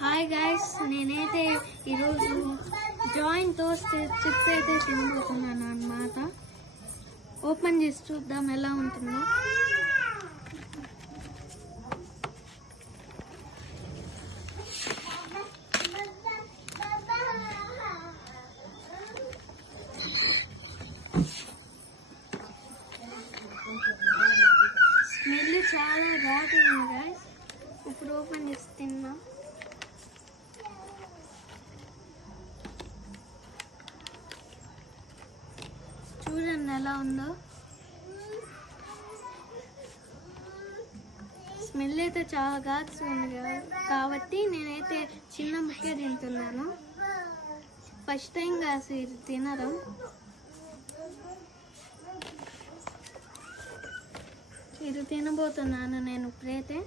Hi guys, నేనైతే ఈరోజు joint toast chips అయితే తినబోతున్నాను అన్నమాట. ఓపెన్ చేసి చూద్దాం ఎలా ఉంటుందో. స్మెల్ చాలా ఘాటుగా ఉంది గైస్. ఇప్పుడు ఓపెన్ చేసి తిన్నా. చూడండి ఎలా ఉందో. స్మెల్ అయితే చాలా ఘాటుగా ఉంది కాబట్టి నేనైతే చిన్న ముక్కే తింటున్నాను. ఫస్ట్ టైం కాసి ఇది తినడం. ఇది తినబోతున్నాను నేను ఇప్పుడైతే.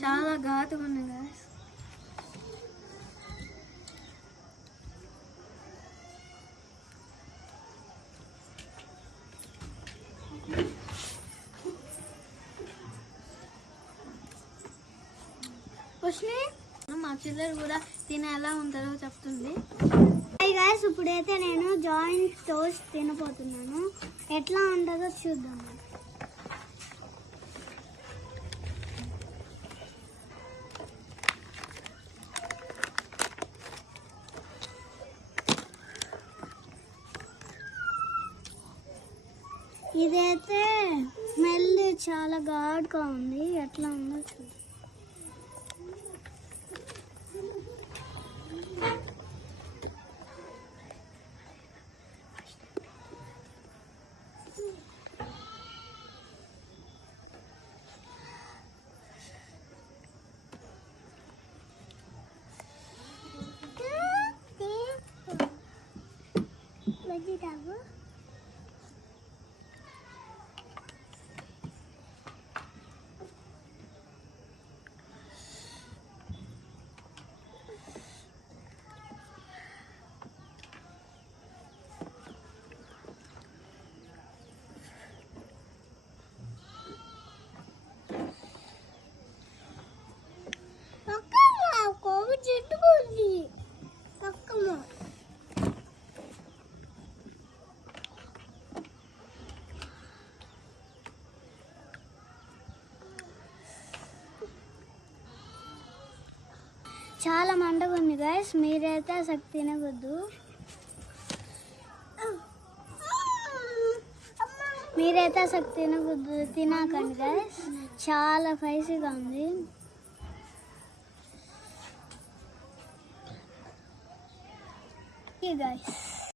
చాలా ఘాటుగా ఉంది గాయస్. మా చిల్లర కూడా తినే ఎలా ఉంటుందో చెప్తుంది. గైస్, ఇప్పుడైతే నేను జాయింట్ టోస్ట్ తినబోతున్నాను. ఎట్లా ఉంటుందో చూద్దాం. ఇదైతే స్మెల్ చాలా ఘాటుగా ఉంది. ఎట్లా ఉందో చూద్దాం. చాలా మంటగా ఉంది గైస్. మీరైతే అసలు తినవద్దు. తినకండి గైస్. చాలా స్పైసీగా ఉంది. గైస్